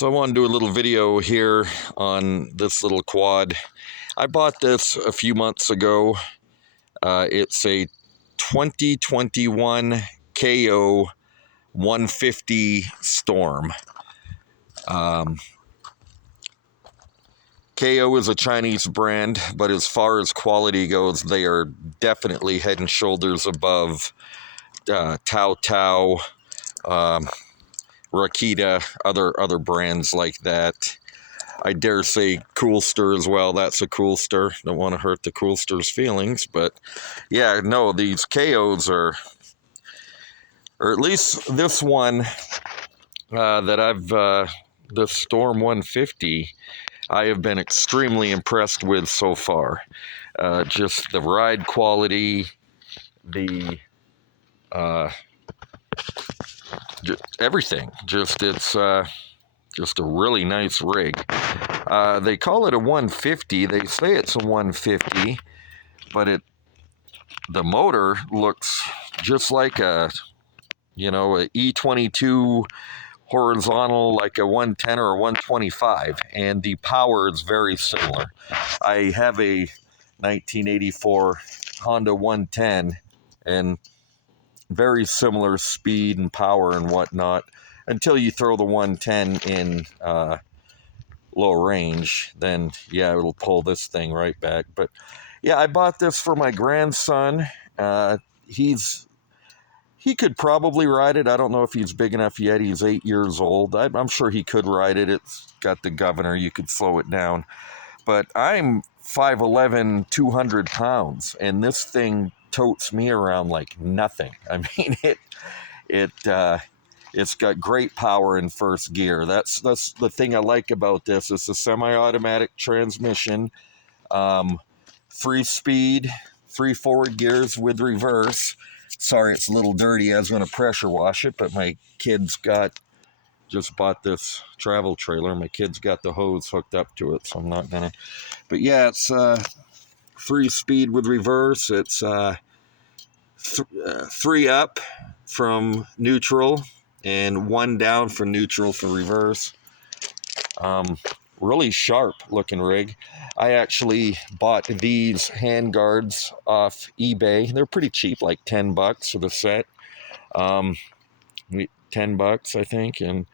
So I want to do a little video here on this little quad. I bought this a few months ago. It's a 2021 Kayo 150 Storm. Kayo is a Chinese brand, but as far as quality goes, they are definitely head and shoulders above Tao Tao, Rakita, other brands like that. I dare say Coolster as well. That's a Coolster. Don't want to hurt the Coolster's feelings, but yeah, no, these Kayos are, or at least this one the Storm 150, I have been extremely impressed with so far. Just the ride quality, the everything. It's just a really nice rig. They call it a 150. They say it's a 150, but the motor looks just like a E22 horizontal, like a 110 or a 125, and the power is very similar. I have a 1984 Honda 110, and very similar speed and power and whatnot, until you throw the 110 in low range. Then yeah, it'll pull this thing right back. But yeah, I bought this for my grandson. He could probably ride it. I don't know if he's big enough yet. He's 8 years old. I'm sure he could ride it. It's got the governor. You could slow it down. But I'm 5'11", 200 pounds, and this thing totes me around like nothing. I mean, it's got great power in first gear. That's the thing I like about this. It's a semi-automatic transmission, 3-speed, 3 forward gears with reverse. Sorry, it's a little dirty. I was going to pressure wash it, but my kids just bought this travel trailer. My kids got the hose hooked up to it, so I'm not going to. But yeah, it's 3-speed with reverse. It's 3 up from neutral and 1 down for neutral for reverse. Really sharp looking rig. I actually bought these hand guards off eBay. They're pretty cheap, like $10 for the set. $10, I think, and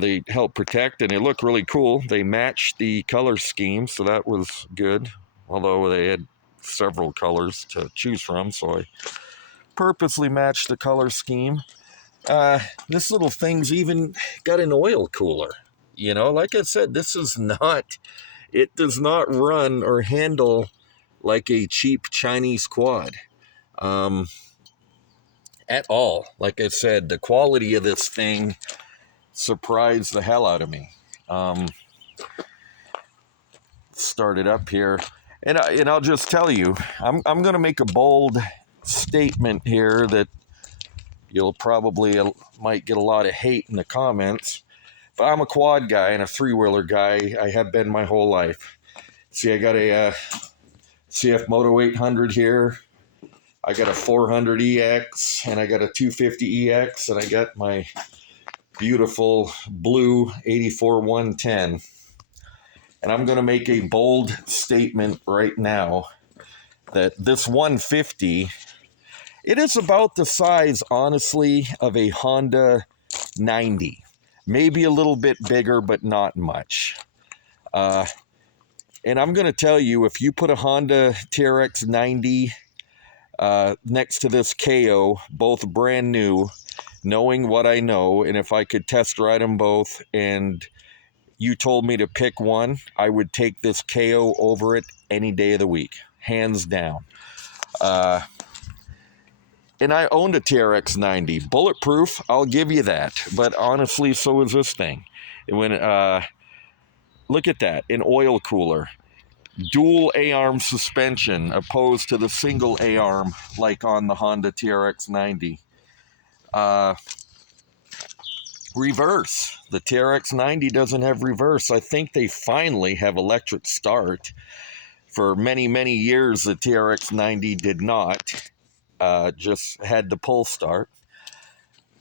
they help protect, and they look really cool. They match the color scheme, so that was good. Although they had several colors to choose from, so I purposely matched the color scheme. This little thing's even got an oil cooler. Like I said, it does not run or handle like a cheap Chinese quad at all. Like I said, the quality of this thing surprised the hell out of me. Start it up here, and I'll just tell you, I'm going to make a bold statement here that you'll probably might get a lot of hate in the comments. But I'm a quad guy and a 3-wheeler guy. I have been my whole life. See, I got a CF Moto 800 here. I got a 400 EX, and I got a 250 EX, and I got my beautiful blue 84 110. And I'm going to make a bold statement right now that this 150, it is about the size, honestly, of a Honda 90. Maybe a little bit bigger, but not much. And I'm going to tell you, if you put a Honda TRX 90 next to this Kayo, both brand new, knowing what I know, and if I could test ride them both, and you told me to pick one, I would take this Kayo over it any day of the week, hands down. And I owned a TRX 90. Bulletproof, I'll give you that. But honestly, so is this thing. Look at that, an oil cooler. Dual A-arm suspension opposed to the single A-arm like on the Honda TRX 90. Reverse. The TRX 90 doesn't have reverse. I think they finally have electric start. For many, many years, the TRX 90 did not. Just had the pull start.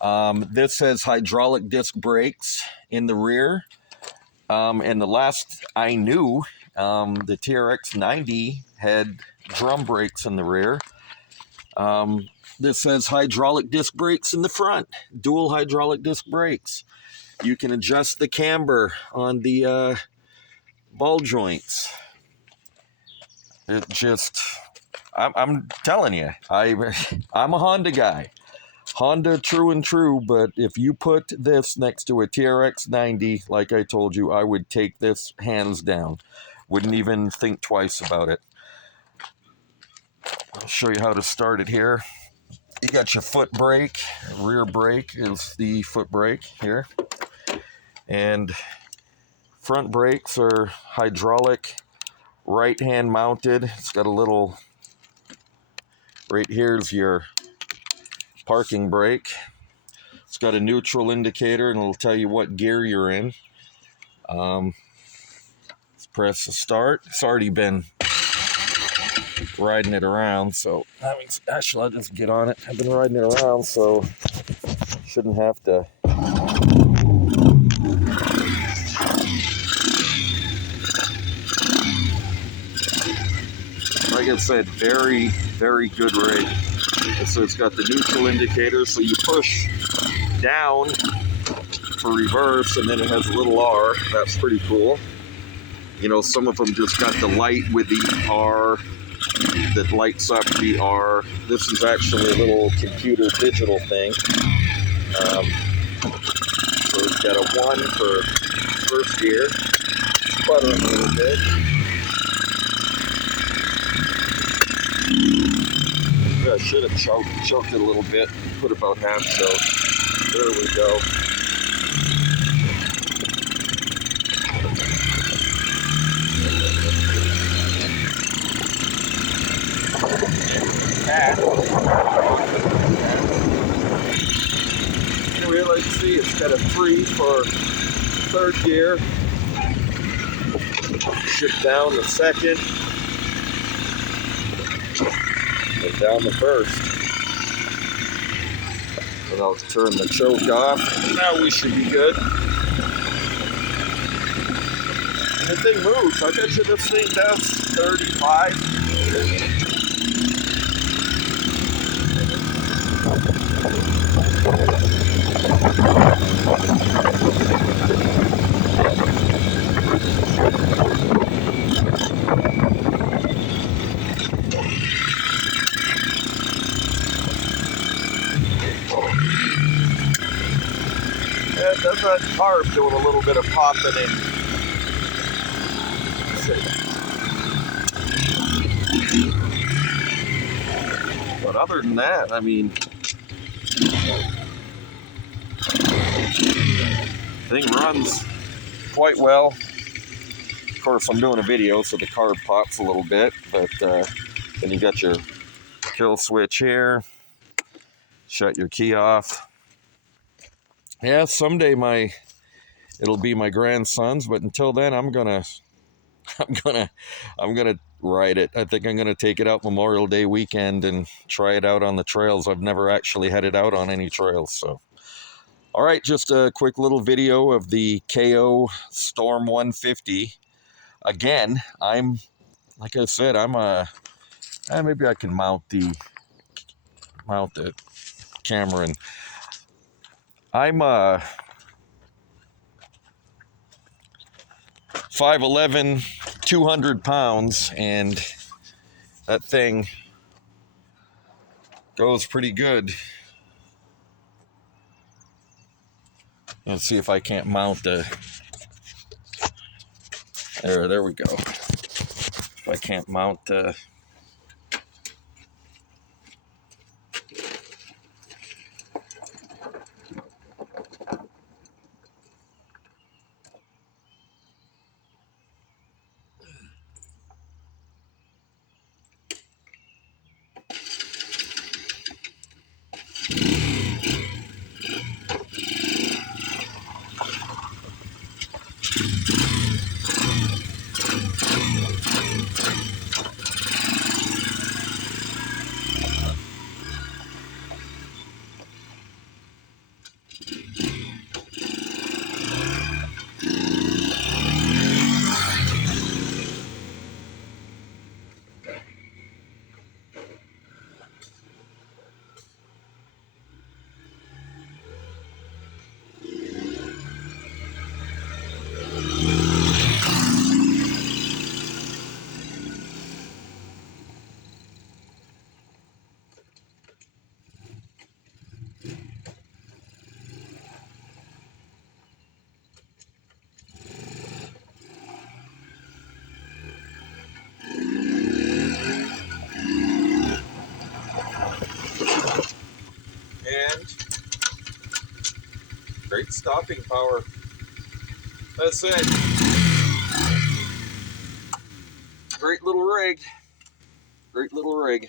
This has hydraulic disc brakes in the rear. And the last I knew, the TRX 90 had drum brakes in the rear. This has hydraulic disc brakes in the front, dual hydraulic disc brakes. You can adjust the camber on the ball joints. It just, I'm telling you, I'm a Honda guy. Honda true and true, but if you put this next to a TRX 90, like I told you, I would take this hands down. Wouldn't even think twice about it. I'll show you how to start it here. You got your foot brake. Rear brake is the foot brake here. And front brakes are hydraulic, right hand mounted. It's got a little, right here's your parking brake. It's got a neutral indicator and it'll tell you what gear you're in. Let's press the start. It's already been riding it around, so that means actually I'll just get on it. I've been riding it around, so shouldn't have to. Like I said, very, very good rig. So it's got the neutral indicator, so you push down for reverse, and then it has a little R. That's pretty cool. You know, some of them just got the light with the R that lights up the R. This is actually a little computer digital thing. So it's got a 1 for first gear. Sputtering a little bit. I should have choked it a little bit. Put about half choke. There we go. Here, let's see, it's got a 3 for third gear. Shift down the second. And down the first. And I'll turn the choke off. Now we should be good. And the thing moves. I bet you this thing does 35. Yeah, that's that carb doing a little bit of popping in. But other than that, I mean, thing runs quite well. Of course, I'm doing a video, so the carb pops a little bit, but then you got your kill switch here. Shut your key off. Yeah, someday it'll be my grandson's, but until then, I'm gonna ride it. I think I'm gonna take it out Memorial Day weekend and try it out on the trails. I've never actually had it out on any trails, so. All right, just a quick little video of the Kayo Storm 150. Again, like I said, maybe I can mount the camera, and I'm 5'11", 200 pounds, and that thing goes pretty good. Let's see if I can't mount the, there we go. If I can't mount the, Great stopping power. That's it. Great little rig. Great little rig.